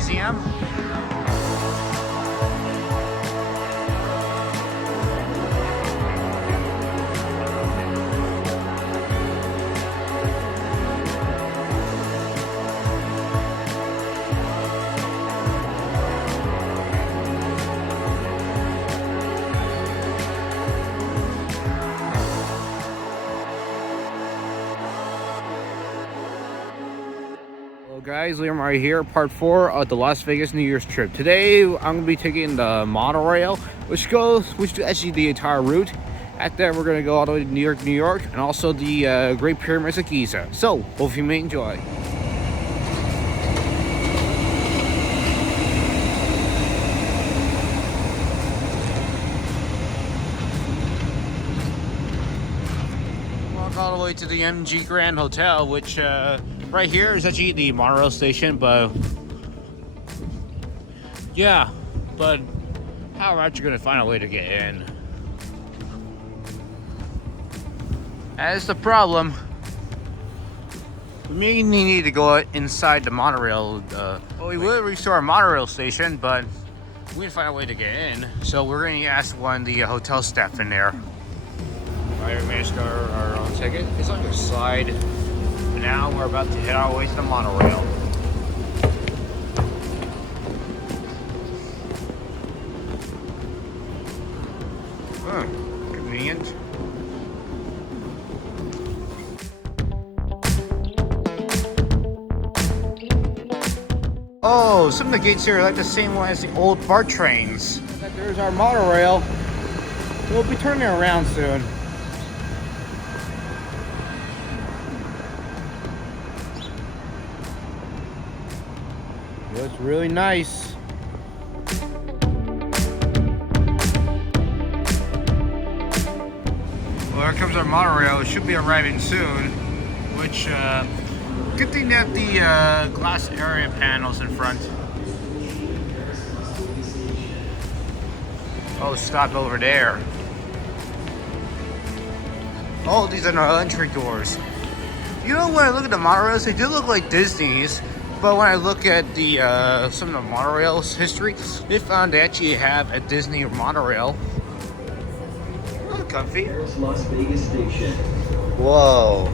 museum. Guys, Liam right here, part 4 of the Las Vegas New Year's trip. Today I'm going to be taking the monorail, which is actually the entire route. At that we're going to go all the way to New York, and also the Great Pyramids of Giza. So, hope you may enjoy. Walk all the way to the MG Grand Hotel, which right here is actually the monorail station, but yeah, but how are you gonna find a way to get in? That's the problem. We may need to go inside the monorail. Well, we will restore a monorail station, but we need to find a way to get in. So we're gonna ask one of the hotel staff in there. Alright, we managed to get our own ticket. It's on your side. Now we're about to head our way to the monorail. Convenient. Oh, some of the gates here are like the same one as the old BART trains. There's our monorail. We'll be turning around soon. Looks really nice. Well, here comes our monorail. It should be arriving soon. Which, good thing that the glass area panels in front. Oh, stop over there. Oh, these are our entry doors. You know, when I look at the monorails, they do look like Disney's. But when I look at the some of the monorails history, they found they actually have a Disney monorail. Oh, comfy. Here's Las Vegas Station. Whoa.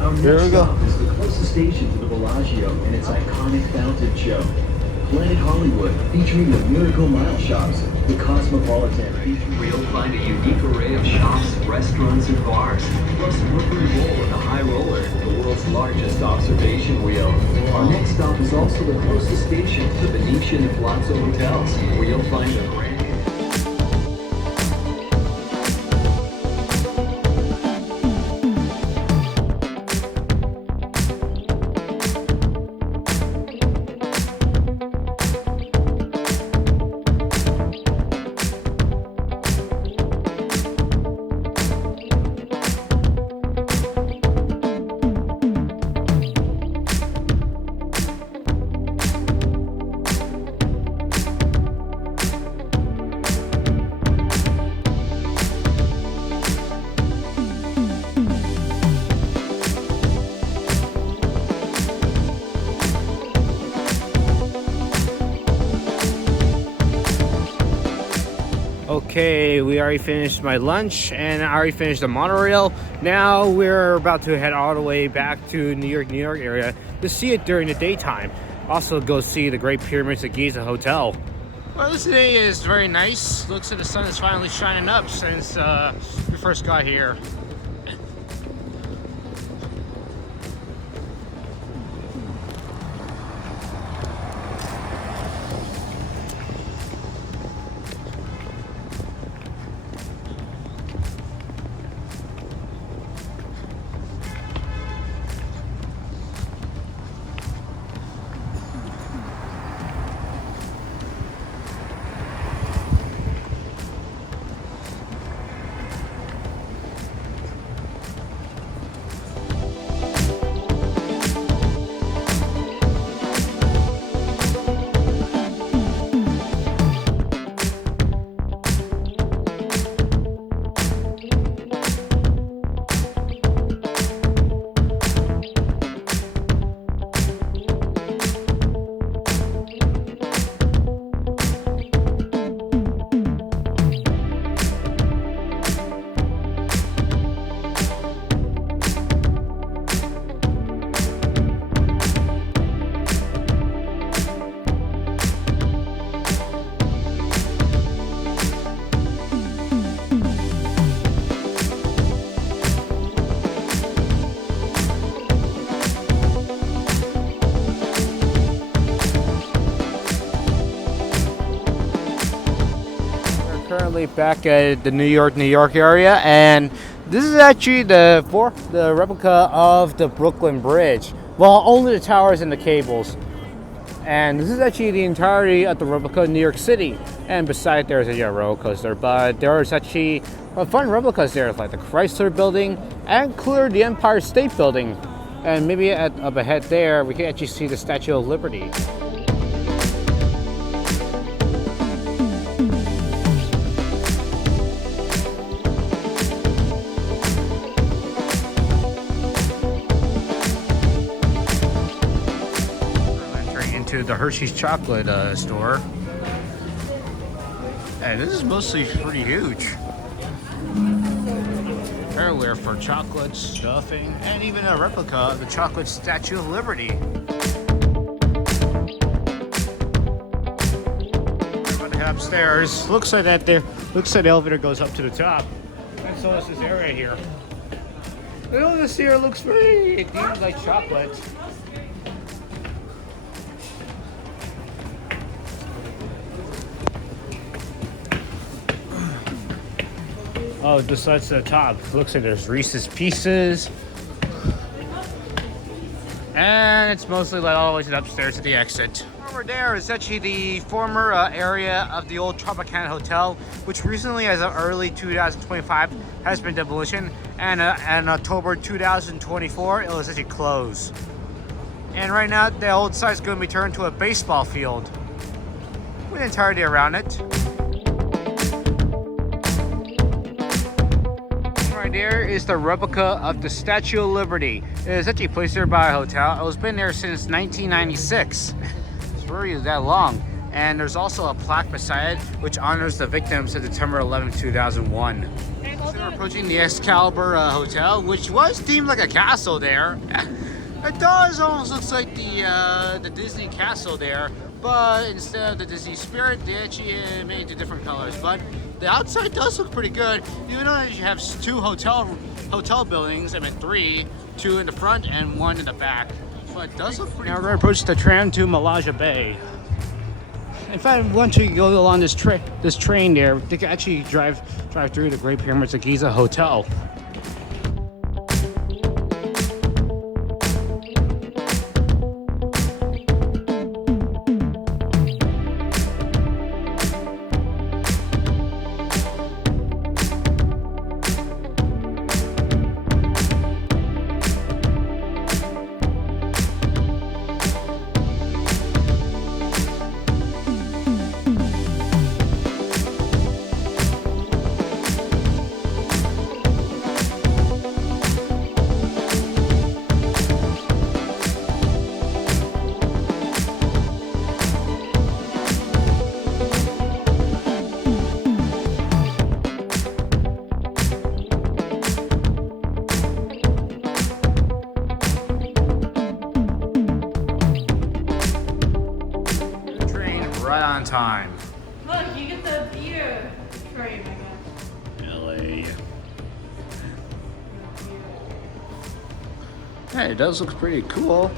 Our Here we next go. stop is the closest station to the Bellagio and its iconic fountain show. Planet Hollywood, featuring the Miracle Mile shops, the Cosmopolitan, where you'll find a unique array of shops, restaurants, and bars, plus Mercury Bowl and the High Roller, the world's largest observation wheel. Our next stop is also the closest station to the Venetian and Palazzo hotels, where you'll find the grand... Okay, we already finished my lunch and I already finished the monorail. Now we're about to head all the way back to New York area to see it during the daytime. Also go see the Great Pyramids of Giza Hotel. Well, this day is very nice. Looks like the sun is finally shining up since we first got here. currently back at the New York area, and this is actually the replica of the Brooklyn Bridge. Well, only the towers and the cables. And this is actually the entirety of the replica of New York City. And beside there's a roller coaster, but there's actually fun replicas there, like the Chrysler Building and clear the Empire State Building. And maybe up ahead there, we can actually see the Statue of Liberty. To the Hershey's chocolate store, and this is mostly pretty huge. Everywhere for chocolates, stuffing, and even a replica of the chocolate Statue of Liberty. I'm about to head upstairs. Looks like that there. Looks like the elevator goes up to the top, and so is this area here. You know, this here looks very themed like chocolate. Oh, just that's the top. Looks like there's Reese's Pieces. And it's mostly led all the way to the upstairs to the exit. Over there is actually the former area of the old Tropicana Hotel, which recently, as of early 2025, has been demolished. And in October 2024, it was actually closed. And right now, the old site is going to be turned to a baseball field with the entirety around it. There is the replica of the Statue of Liberty. It is actually placed there by a hotel. It was been there since 1996. It's really that long. And there's also a plaque beside it which honors the victims of September 11, 2001. So we're approaching the Excalibur Hotel, which was themed like a castle there. It does almost looks like the Disney castle there, but instead of the Disney spirit, they actually made it to different colors. But the outside does look pretty good, even though you have two hotel buildings. I mean, two in the front and one in the back. So it does look pretty. Now we're going to approach the tram to Malaga Bay. In fact, once you go along this train there, they can actually drive through the Great Pyramids of Giza Hotel. Right on time. Look, you get the beer tray, my gosh. LA. Hey, it does look pretty cool.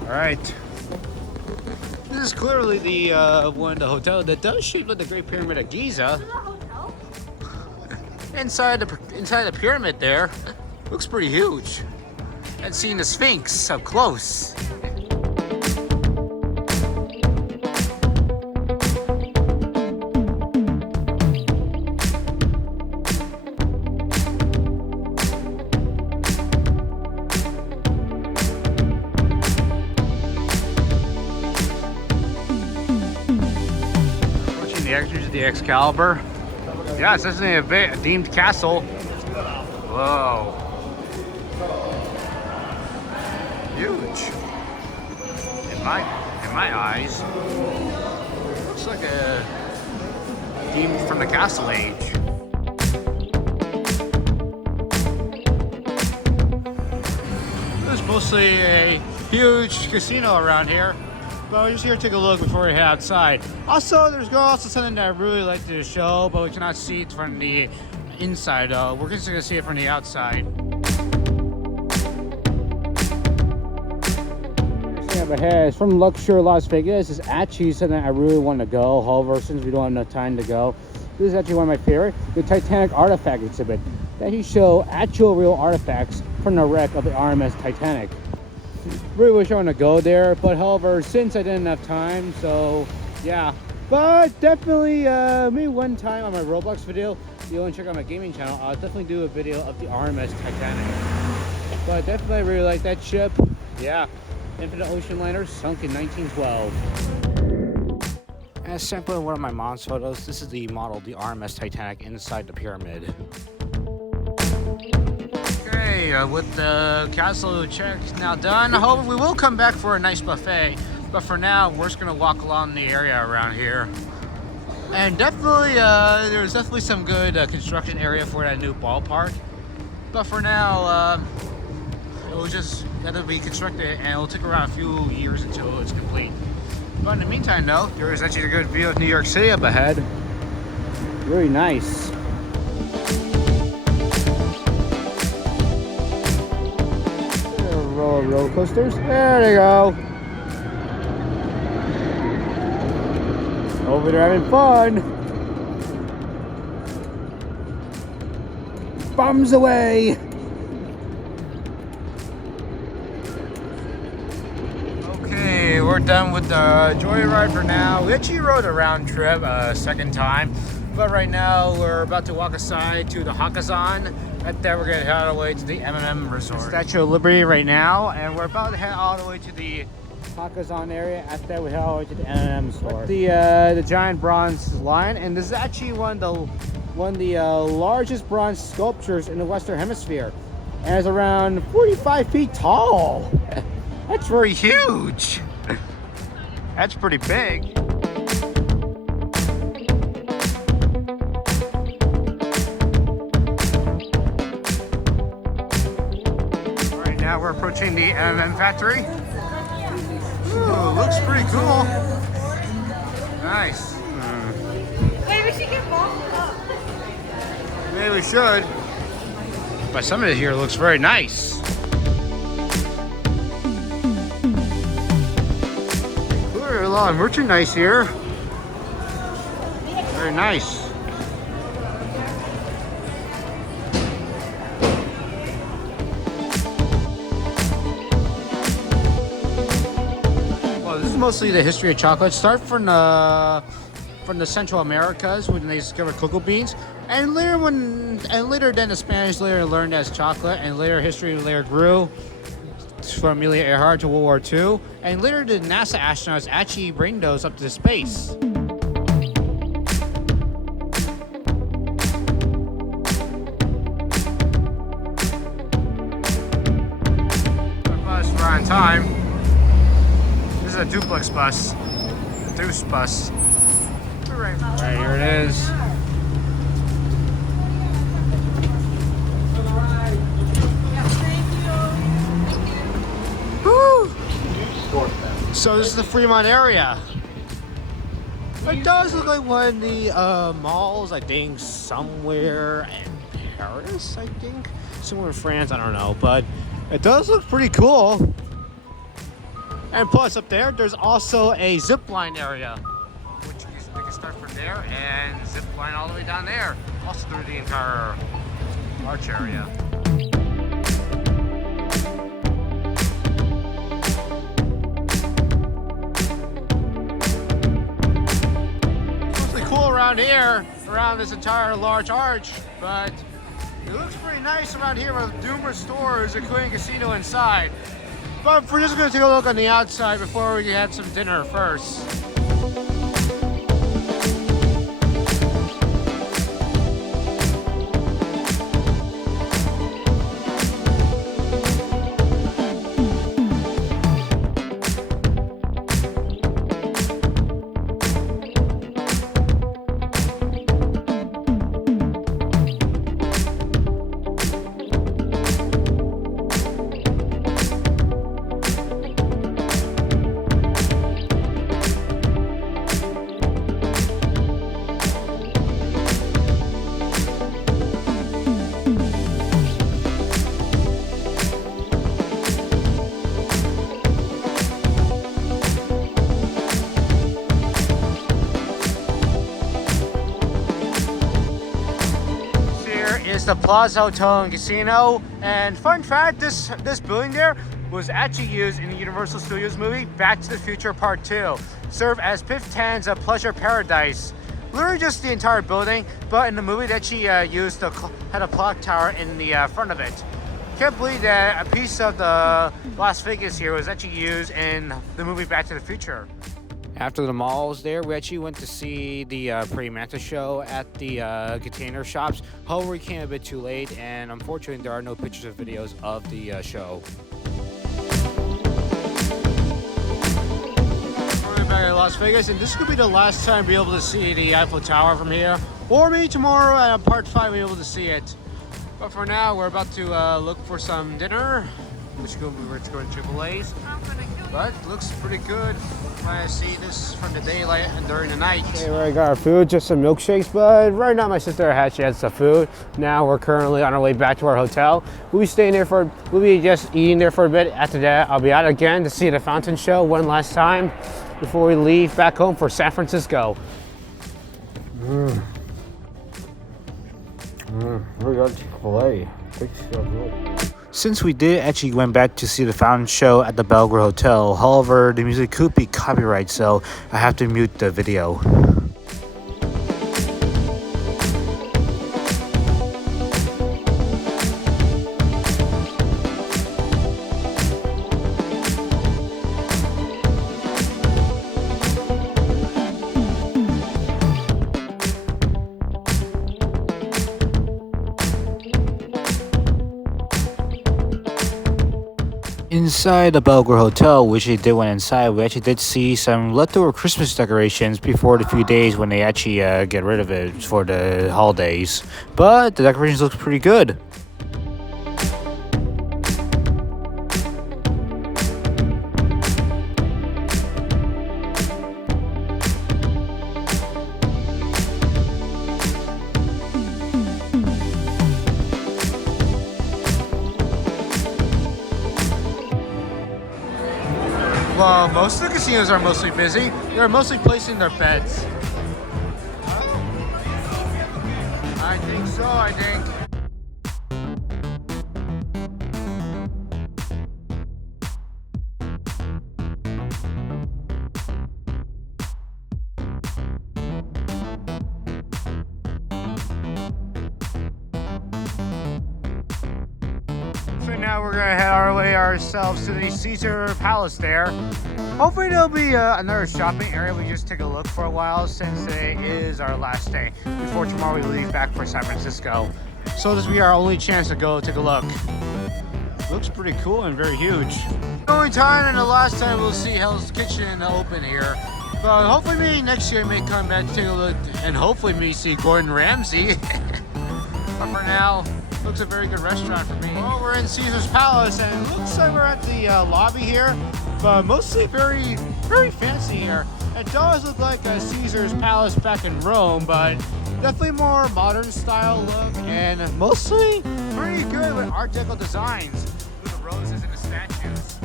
All right. This is clearly the one of the hotel that does shape like the Great Pyramid of Giza. Is it a hotel? Inside the pyramid there, looks pretty huge. And seeing the Sphinx up close. The extras of the Excalibur. Yeah, it's definitely a themed castle. Whoa. Huge. In my eyes. Looks like a theme from the Castle Age. There's mostly a huge casino around here. But we're just here to take a look before we head outside. Also, there's also something that I really like to show, but we cannot see it from the inside. We're just gonna see it from the outside. Up ahead is from Luxor, Las Vegas. It's actually something I really want to go. However, since we don't have enough time to go, this is actually one of my favorite. The Titanic artifact exhibit. That he show actual real artifacts from the wreck of the RMS Titanic. Really wish I want to go there, but however, since I didn't have time, so yeah. But definitely, maybe one time on my Roblox video, you want to check out my gaming channel, I'll definitely do a video of the RMS Titanic. But definitely, I really like that ship. Yeah. Infinite Ocean Liner sunk in 1912. As sample in one of my mom's photos, this is the model, the RMS Titanic, inside the pyramid. Okay, with the castle check now done, however, we will come back for a nice buffet. But for now, we're just gonna walk along the area around here. And definitely, there's definitely some good construction area for that new ballpark. But for now, it will just gotta be constructed, and it'll take around a few years until it's complete. But in the meantime, though, there is actually a good view of New York City up ahead. Really nice. Roller coasters. There they go. Over there having fun. Bums away. Okay, we're done with the joyride for now. We actually rode a round trip a second time, but right now we're about to walk aside to the Hakkasan. Right there, we're gonna head all the way to the M&M Resort. Statue of Liberty right now, and we're about to head all the way to the Hakkasan area. After that, we head all the way to the M&M store. The giant bronze lion, and this is actually one of the largest bronze sculptures in the Western Hemisphere, and it's around 45 feet tall. That's very huge. That's pretty big. Right now we're approaching the M&M factory. Ooh, looks pretty cool. Nice. Wait, we should get bottled up. Maybe we should. But some of it here looks very nice. Clearly a lot of merchandise here. Very nice. Well, this is mostly the history of chocolate. Start from the Central Americas when they discovered cocoa beans, and later then the Spanish later learned as chocolate, and later history later grew from Amelia Earhart to World War II, and later the NASA astronauts actually bring those up to space. Our bus, we're on time. This is a duplex bus, a deuce bus. Right, here it is. Woo! So this is the Fremont area. It does look like one of the malls, I think, somewhere in Paris, I think. Somewhere in France, I don't know. But it does look pretty cool. And plus up there, there's also a zip line area, which they can start from there and zip line all the way down there, also through the entire arch area. It's mostly cool around here, around this entire large arch, but it looks pretty nice around here with numerous stores, including a casino inside. But we're just going to take a look on the outside before we have some dinner first. the Plaza Hotel and Casino. And fun fact, this building there was actually used in the Universal Studios movie Back to the Future Part 2. Served as Biff Tan's Pleasure Paradise. Literally just the entire building, but in the movie that she used had a clock tower in the front of it. Can't believe that a piece of the Las Vegas here was actually used in the movie Back to the Future. After the mall was there, we actually went to see the Praying Mantis show at the container shops. However, we came a bit too late, and unfortunately, there are no pictures or videos of the show. We're back at Las Vegas, and this could be the last time we'll be able to see the Eiffel Tower from here. Or maybe tomorrow at part 5 we'll be able to see it. But for now, we're about to look for some dinner, which we're to go to AAA's. But it looks pretty good when I see this from the daylight and during the night. Okay, we already got our food, just some milkshakes, but right now my sister she had some food. Now we're currently on our way back to our hotel. We'll be just eating there for a bit. After that, I'll be out again to see the fountain show one last time before we leave back home for San Francisco. We got Chick-fil-A. Since we did actually went back to see the fountain show at the Belgrade Hotel, however, the music could be copyright, so I have to mute the video. Inside the Belgrade Hotel, we actually did went inside. We actually did see some leftover Christmas decorations before the few days when they actually get rid of it for the holidays. But the decorations look pretty good. Well, most of the casinos are mostly busy. They're mostly placing their bets. I think so, I think. So now we're gonna head our way ourselves to the Caesar Palace there. Hopefully there'll be another shopping area we just take a look for a while, since today is our last day before tomorrow we leave back for San Francisco. So this will be our only chance to go take a look. Looks pretty cool and very huge. The only time and the last time we'll see Hell's Kitchen open here. But hopefully maybe next year I may come back to take a look and hopefully maybe see Gordon Ramsay. But for now, looks a very good restaurant for me. Well, we're in Caesar's Palace and it looks like we're at the lobby here, but mostly very, very fancy here. It does look like a Caesar's Palace back in Rome, but definitely more modern style look and mostly pretty good with Art Deco designs with the roses and the statues.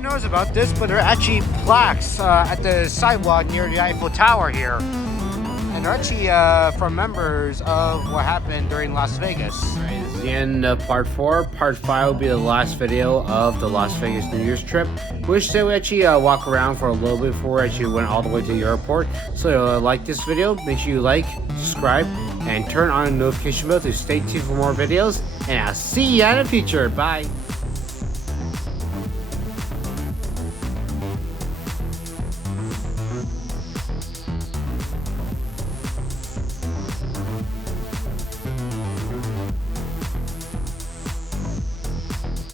Knows about this, but there are actually plaques at the sidewalk near the Eiffel Tower here, and they're actually for members of what happened during Las Vegas. Right, this is the end of part 4. Part 5 will be the last video of the Las Vegas New Year's trip, which they would actually walk around for a little bit before we actually went all the way to the airport. So like this video, make sure you like, subscribe, and turn on the notification bell to stay tuned for more videos, and I'll see you in the future. Bye.